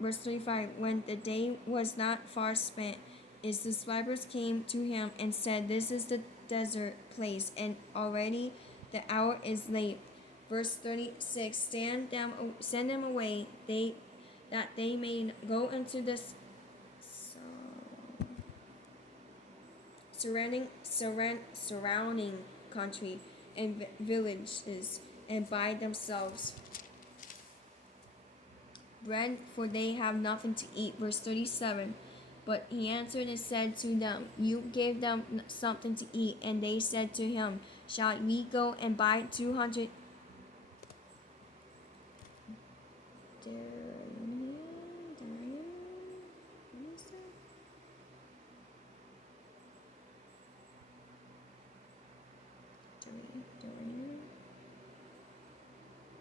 Verse 35. When the day was not far spent, his disciples came to him and said, "This is the desert place, and already the hour is late." Verse 36. Send them away, that they may go into the surrounding country and villages, and buy themselves bread, for they have nothing to eat. Verse 37. But he answered and said to them, "You gave them something to eat." And they said to him, "Shall we go and buy 200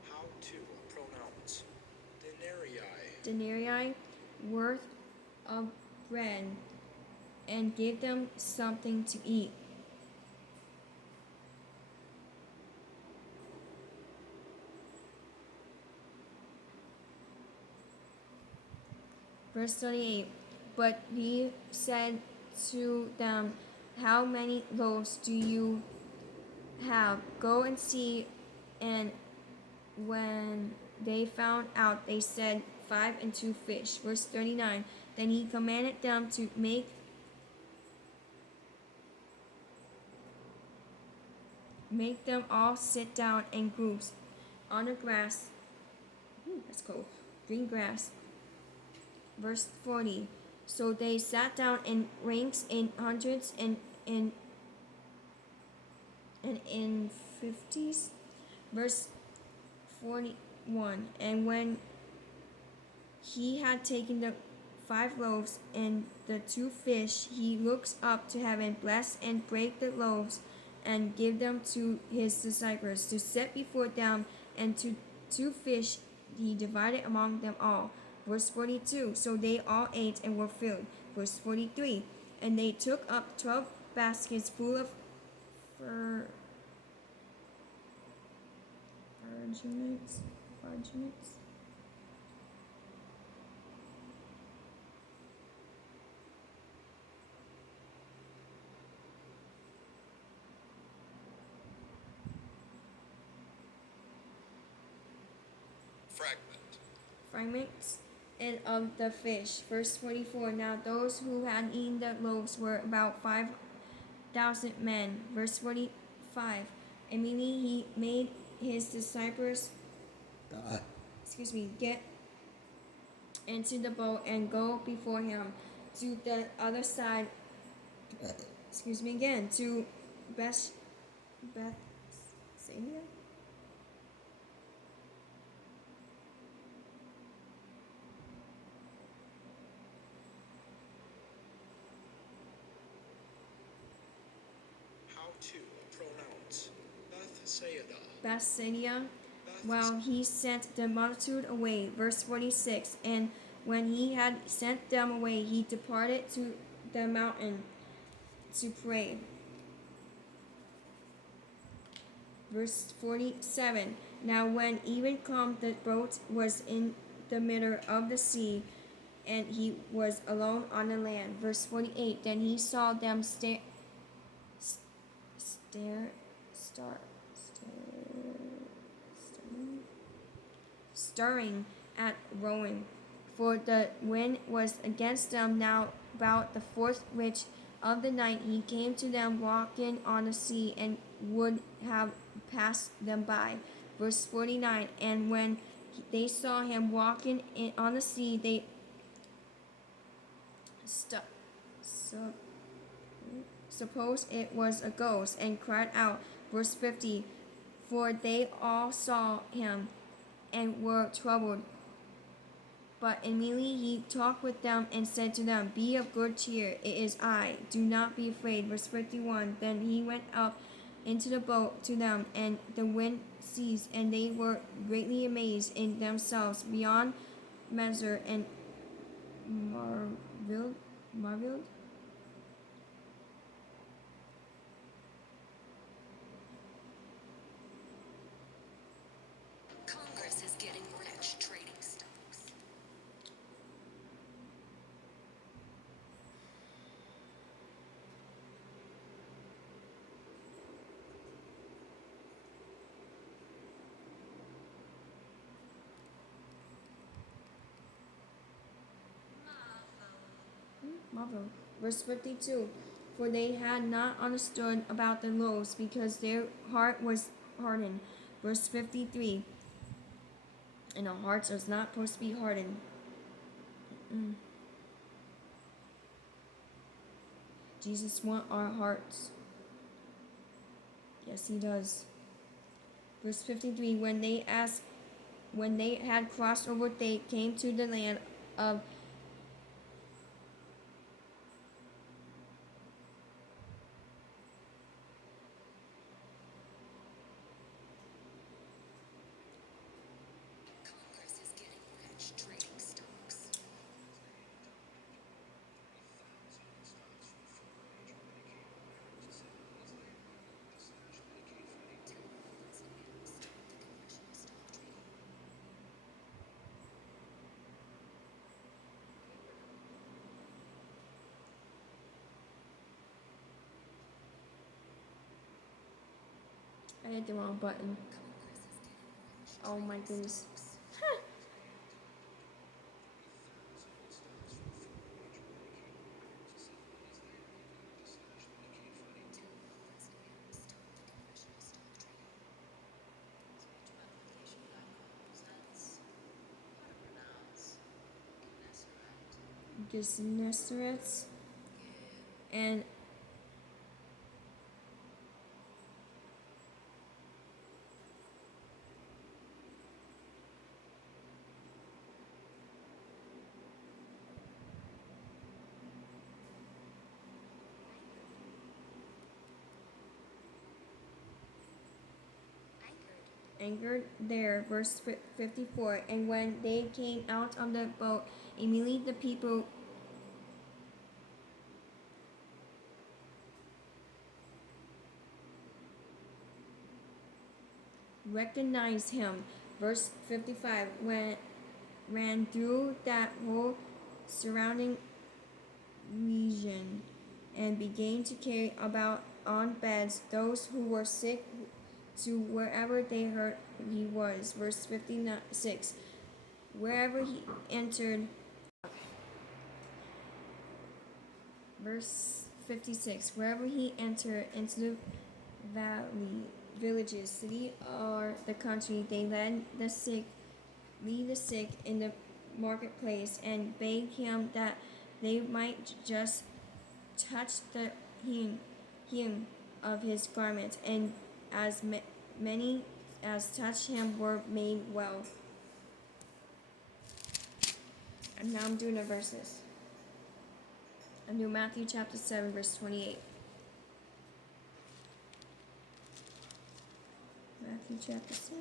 How to pronounce denarii worth of bread, and give them something to eat?" Verse 38. But he said to them, "How many loaves do you have? Go and see." And when they found out, they said, "Five and two fish." Verse 39. Then he commanded them to make them all sit down in groups on the grass. That's cool. Green grass. Verse 40. So they sat down in ranks, in hundreds, and in fifties. Verse 41. And when he had taken the 5 loaves and the 2 fish, he looks up to heaven, bless and break the loaves, and give them to his disciples to set before them, and to 2 fish he divided among them all. Verse 42. So they all ate and were filled. Verse 43. And they took up 12 baskets full of fragments. Fragments and of the fish. Verse 44. Now those who had eaten the loaves were about 5,000 men. Verse 45. Immediately he made his disciples get into the boat and go before him to the other side, to Bethsaida. How to pronounce Bethsaida. Bethsaida, while he sent the multitude away. Verse 46. And when he had sent them away, he departed to the mountain to pray. Verse 47. Now when even come, the boat was in the middle of the sea, and he was alone on the land. Verse 48. Then he saw them stirring at rowing, for the wind was against them. Now about the fourth watch of the night he came to them walking on the sea, and would have passed them by. Verse 49. And when they saw him walking on the sea, they supposed it was a ghost, and cried out. Verse 50. For they all saw him and were troubled. But immediately he talked with them and said to them, "Be of good cheer, it is I, do not be afraid." Verse 51. Then he went up into the boat to them, and the wind ceased, and they were greatly amazed in themselves beyond measure, and marveled. Congress is getting rich trading stocks. marvel. Verse 52. For they had not understood about the loaves because their heart was hardened. Verse 53. And our hearts are not supposed to be hardened. Jesus wants our hearts. Yes, he does. Verse 53. When they had crossed over, they came to the land of Congress is getting rich trading stocks. I hit the wrong button. Congress is getting rich Oh my trading goodness. stocks. Two investigators told the Congressional Stock Trading. SpeechModification.com presents how to pronounce Gennesaret. Gesnesaret and anchored there. Verse 54. And when they came out of the boat, immediately the people recognized him. Verse 55. When ran through that whole surrounding region and began to carry about on beds those who were sick to wherever they heard he was. Verse 56. Wherever he entered, verse 56. Wherever he entered into the villages, city, or the country, they lead the sick in the marketplace and begged him that they might just touch the hem of his garment, and as many as touched him were made well. And now I'm doing the verses. I'm doing Matthew chapter 7, verse 28. Matthew chapter 7,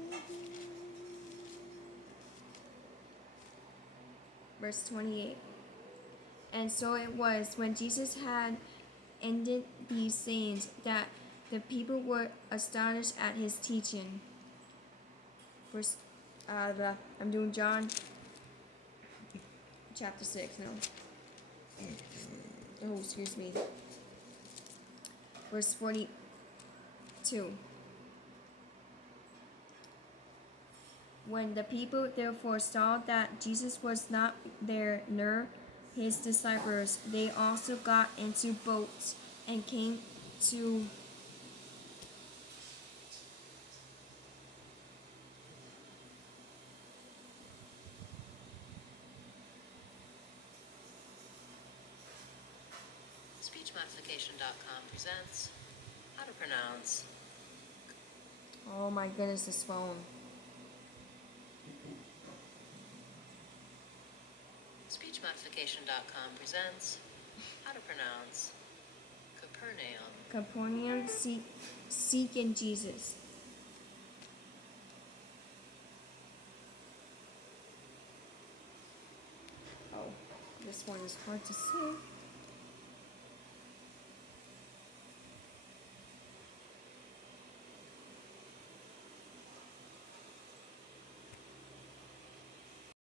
verse 28. And so it was, when Jesus had ended these sayings, that the people were astonished at his teaching. Verse, I'm doing John chapter 6 now. Oh, excuse me. Verse 42. When the people therefore saw that Jesus was not there nor his disciples, they also got into boats and came to SpeechModification.com presents how to pronounce. oh my goodness, this phone. SpeechModification.com presents how to pronounce Capernaum. Capernaum seeking Jesus. Oh, this one is hard to say.